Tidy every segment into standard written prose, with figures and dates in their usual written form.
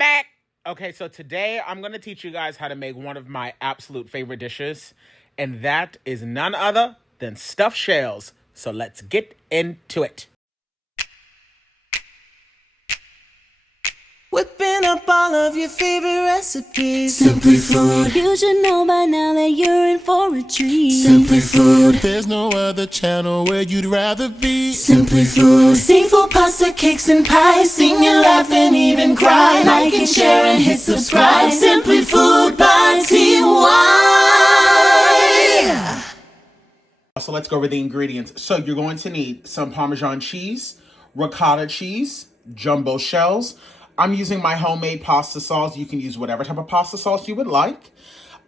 back. Okay, so today I'm going to teach you guys how to make one of my absolute favorite dishes, and that is none other than stuffed shells. So let's get into it. Whipping up all of your favorite recipes. Simply Food. You should know by now that you're in for a treat. Simply Food. There's no other channel where you'd rather be. Simply Food. Seafood, pasta, cakes, and pies. Sing and laugh and even cry. Like and share and hit subscribe. Simply Food by TY. So let's go over the ingredients. So you're going to need some Parmesan cheese, ricotta cheese, jumbo shells. I'm using my homemade pasta sauce. You can use whatever type of pasta sauce you would like.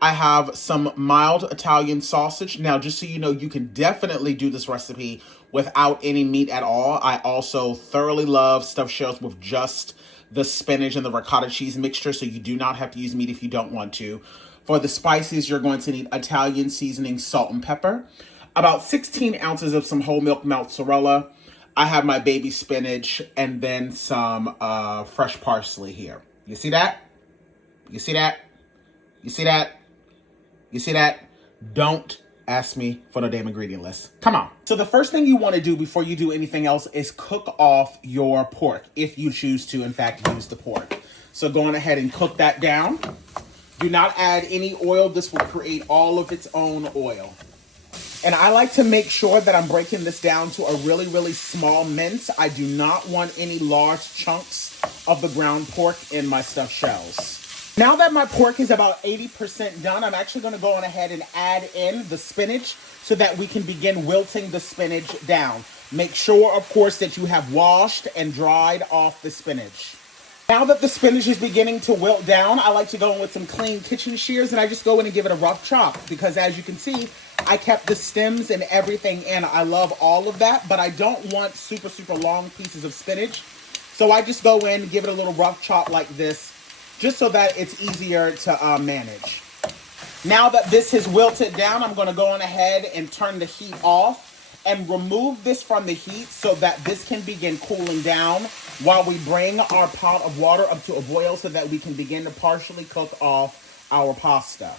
I have some mild Italian sausage. Now, just so you know, you can definitely do this recipe without any meat at all. I also thoroughly love stuffed shells with just the spinach and the ricotta cheese mixture, so you do not have to use meat if you don't want to. For the spices, you're going to need Italian seasoning, salt, and pepper. About 16 ounces of some whole milk mozzarella. I have my baby spinach and then some fresh parsley here. You see that? You see that? You see that? You see that? Don't ask me for the damn ingredient list. Come on. So the first thing you want to do before you do anything else is cook off your pork, if you choose to, in fact, use the pork. So go on ahead and cook that down. Do not add any oil. This will create all of its own oil. And I like to make sure that I'm breaking this down to a really, really small mince. I do not want any large chunks of the ground pork in my stuffed shells. Now that my pork is about 80% done, I'm actually going to go on ahead and add in the spinach so that we can begin wilting the spinach down. Make sure, of course, that you have washed and dried off the spinach. Now that the spinach is beginning to wilt down, I like to go in with some clean kitchen shears and I just go in and give it a rough chop because, as you can see, I kept the stems and everything in. I love all of that, but I don't want super, super long pieces of spinach. So I just go in, give it a little rough chop like this, just so that it's easier to manage. Now that this has wilted down, I'm going to go on ahead and turn the heat off and remove this from the heat so that this can begin cooling down while we bring our pot of water up to a boil so that we can begin to partially cook off our pasta.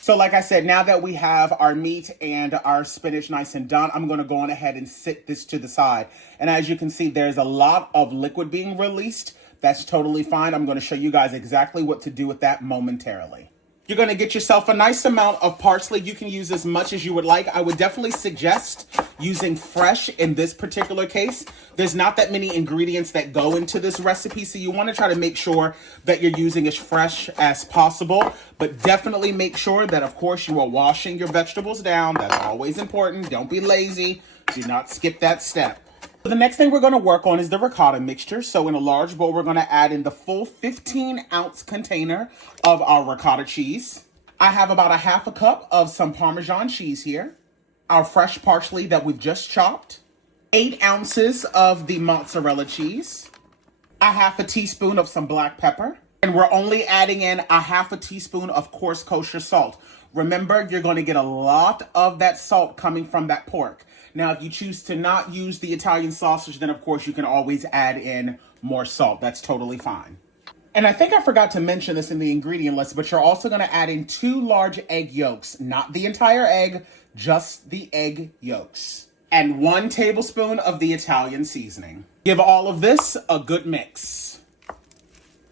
So like I said, now that we have our meat and our spinach nice and done, I'm going to go on ahead and sit this to the side. And as you can see, there's a lot of liquid being released. That's totally fine. I'm going to show you guys exactly what to do with that momentarily. You're going to get yourself a nice amount of parsley. You can use as much as you would like. I would definitely suggest using fresh in this particular case. There's not that many ingredients that go into this recipe, so you want to try to make sure that you're using as fresh as possible. But definitely make sure that, of course, you are washing your vegetables down. That's always important. Don't be lazy. Do not skip that step. The next thing we're going to work on is the ricotta mixture. So in a large bowl, we're going to add in the full 15-ounce container of our ricotta cheese. I have about a half a cup of some Parmesan cheese here. Our fresh parsley that we've just chopped. 8 ounces of the mozzarella cheese. A half a teaspoon of some black pepper. And we're only adding in a half a teaspoon of coarse kosher salt. Remember, you're going to get a lot of that salt coming from that pork. Now, if you choose to not use the Italian sausage, then of course you can always add in more salt. That's totally fine. And I think I forgot to mention this in the ingredient list, but you're also going to add in 2 large egg yolks. Not the entire egg, just the egg yolks. And 1 tablespoon of the Italian seasoning. Give all of this a good mix.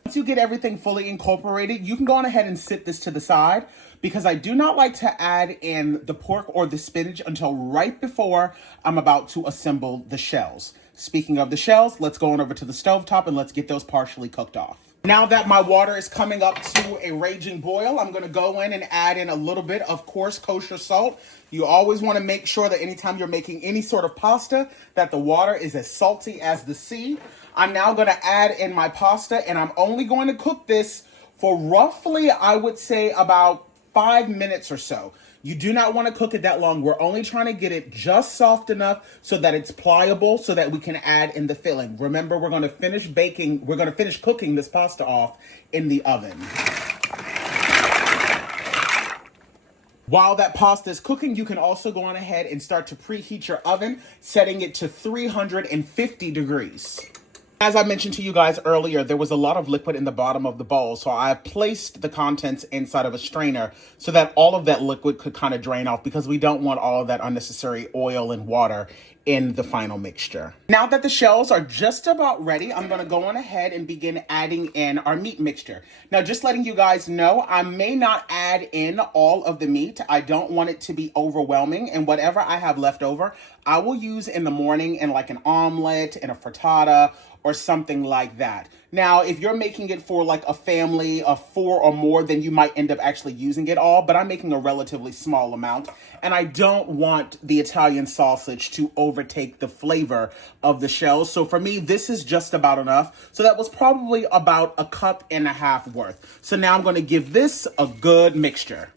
Once you get everything fully incorporated, you can go on ahead and sit this to the side because I do not like to add in the pork or the spinach until right before I'm about to assemble the shells. Speaking of the shells, let's go on over to the stovetop and let's get those partially cooked off. Now that my water is coming up to a raging boil, I'm going to go in and add in a little bit of coarse kosher salt. You always want to make sure that anytime you're making any sort of pasta, that the water is as salty as the sea. I'm now going to add in my pasta, and I'm only going to cook this for roughly, I would say, about 5 minutes or so. You do not want to cook it that long. We're only trying to get it just soft enough so that it's pliable so that we can add in the filling. Remember, we're going to finish cooking this pasta off in the oven. While that pasta is cooking, you can also go on ahead and start to preheat your oven, setting it to 350 degrees. As I mentioned to you guys earlier, there was a lot of liquid in the bottom of the bowl, so I placed the contents inside of a strainer so that all of that liquid could kind of drain off, because we don't want all of that unnecessary oil and water in the final mixture. Now that the shells are just about ready, I'm going to go on ahead and begin adding in our meat mixture. Now, just letting you guys know, I may not add in all of the meat. I don't want it to be overwhelming, and whatever I have left over, I will use in the morning in like an omelet, in a frittata, or something like that. Now, if you're making it for like a family of 4 or more, then you might end up actually using it all, but I'm making a relatively small amount, and I don't want the Italian sausage to overtake the flavor of the shells. So for me, this is just about enough. So that was probably about 1.5 cups worth. So now I'm gonna give this a good mixture.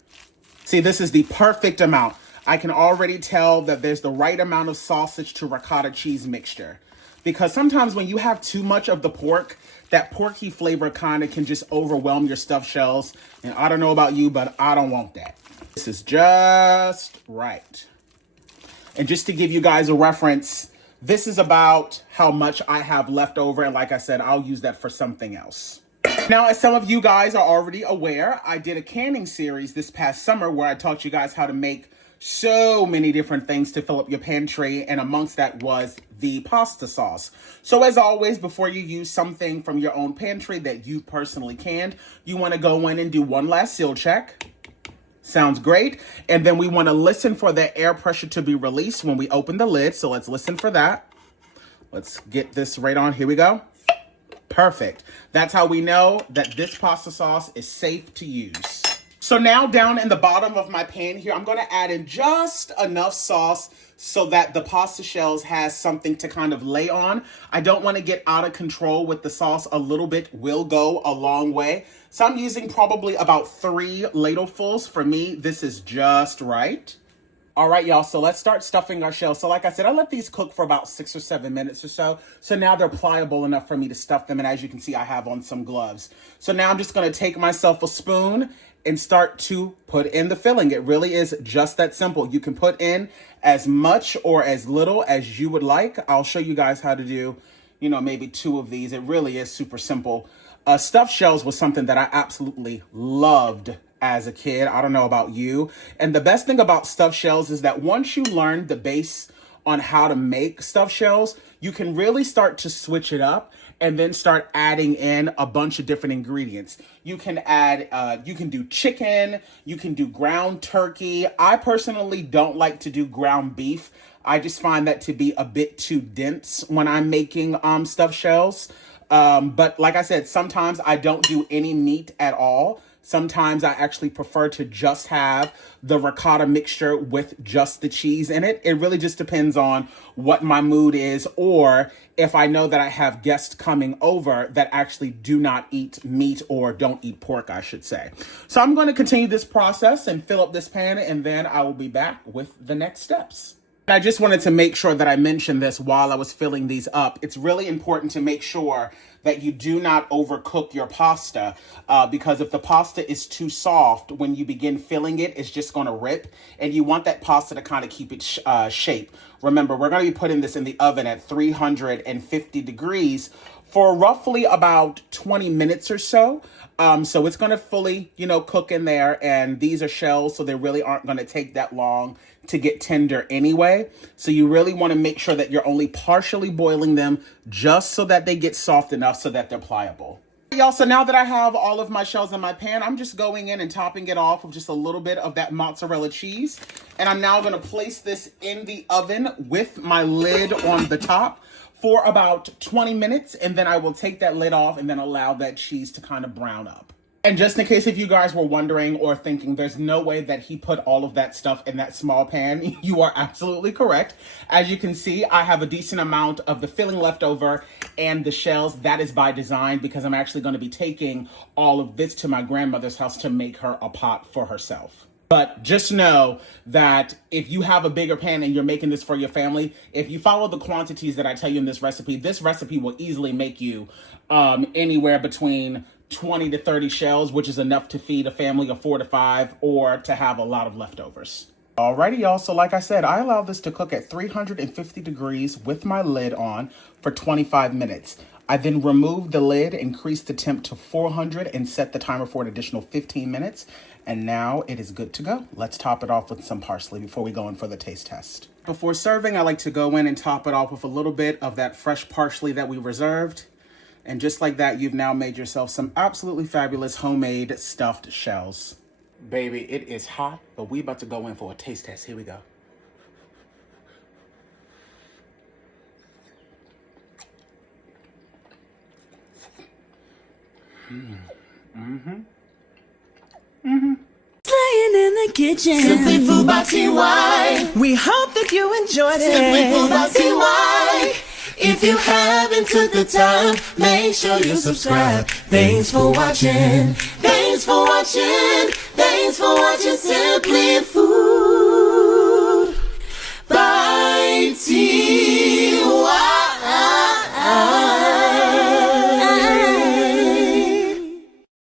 See, this is the perfect amount. I can already tell that there's the right amount of sausage to ricotta cheese mixture. Because sometimes when you have too much of the pork, that porky flavor kind of can just overwhelm your stuffed shells. And I don't know about you, but I don't want that. This is just right. And just to give you guys a reference, this is about how much I have left over. And like I said, I'll use that for something else. Now, as some of you guys are already aware, I did a canning series this past summer where I taught you guys how to make so many different things to fill up your pantry, and amongst that was the pasta sauce. So as always, before you use something from your own pantry that you personally canned, you want to go in and do one last seal check. Sounds great. And then we want to listen for the air pressure to be released when we open the lid. So let's listen for that. Let's get this right on. Here we go. Perfect. That's how we know that this pasta sauce is safe to use. So now down in the bottom of my pan here, I'm going to add in just enough sauce so that the pasta shells has something to kind of lay on. I don't want to get out of control with the sauce. A little bit will go a long way. So I'm using probably about 3 ladlefuls. For me, this is just right. All right, y'all, so let's start stuffing our shells. So like I said, I let these cook for about 6 or 7 minutes or so. So now they're pliable enough for me to stuff them. And as you can see, I have on some gloves. So now I'm just going to take myself a spoon and start to put in the filling. It really is just that simple. You can put in as much or as little as you would like. I'll show you guys how to do, maybe 2 of these. It really is super simple. Stuffed shells was something that I absolutely loved as a kid. I don't know about you. And the best thing about stuffed shells is that once you learn the base on how to make stuffed shells, you can really start to switch it up and then start adding in a bunch of different ingredients. You can add, you can do chicken, you can do ground turkey. I personally don't like to do ground beef. I just find that to be a bit too dense when I'm making stuffed shells. But like I said, sometimes I don't do any meat at all. Sometimes I actually prefer to just have the ricotta mixture with just the cheese in it. It really just depends on what my mood is, or if I know that I have guests coming over that actually do not eat meat or don't eat pork, I should say. So I'm going to continue this process and fill up this pan, and then I will be back with the next steps. I just wanted to make sure that I mentioned this while I was filling these up. It's really important to make sure that you do not overcook your pasta, because if the pasta is too soft, when you begin filling it, it's just going to rip, and you want that pasta to kind of keep its shape. Remember, we're going to be putting this in the oven at 350 degrees for roughly about 20 minutes or so. So it's going to fully, cook in there, and these are shells, so they really aren't going to take that long to get tender anyway. So you really want to make sure that you're only partially boiling them just so that they get soft enough so that they're pliable. Y'all, so now that I have all of my shells in my pan, I'm just going in and topping it off with just a little bit of that mozzarella cheese. And I'm now going to place this in the oven with my lid on the top for about 20 minutes. And then I will take that lid off and then allow that cheese to kind of brown up. And just in case if you guys were wondering or thinking there's no way that he put all of that stuff in that small pan, you are absolutely correct. As you can see, I have a decent amount of the filling left over and the shells. That is by design, because I'm actually going to be taking all of this to my grandmother's house to make her a pot for herself. But just know that if you have a bigger pan and you're making this for your family, if you follow the quantities that I tell you in this recipe will easily make you anywhere between 20 to 30 shells, which is enough to feed a family of 4 to 5 or to have a lot of leftovers. Alrighty, y'all. So like I said, I allow this to cook at 350 degrees with my lid on for 25 minutes. I then removed the lid, increased the temp to 400, and set the timer for an additional 15 minutes. And now it is good to go. Let's top it off with some parsley before we go in for the taste test. Before serving, I like to go in and top it off with a little bit of that fresh parsley that we reserved. And just like that, you've now made yourself some absolutely fabulous homemade stuffed shells. Baby, it is hot, but we about to go in for a taste test. Here we go. Playing in the kitchen. Simply Food by TY. We hope that you enjoyed it. Simply Food by TY. If you haven't took the time, make sure you subscribe. Thanks for watching. Thanks for watching. Thanks for watching Simply Food by TY.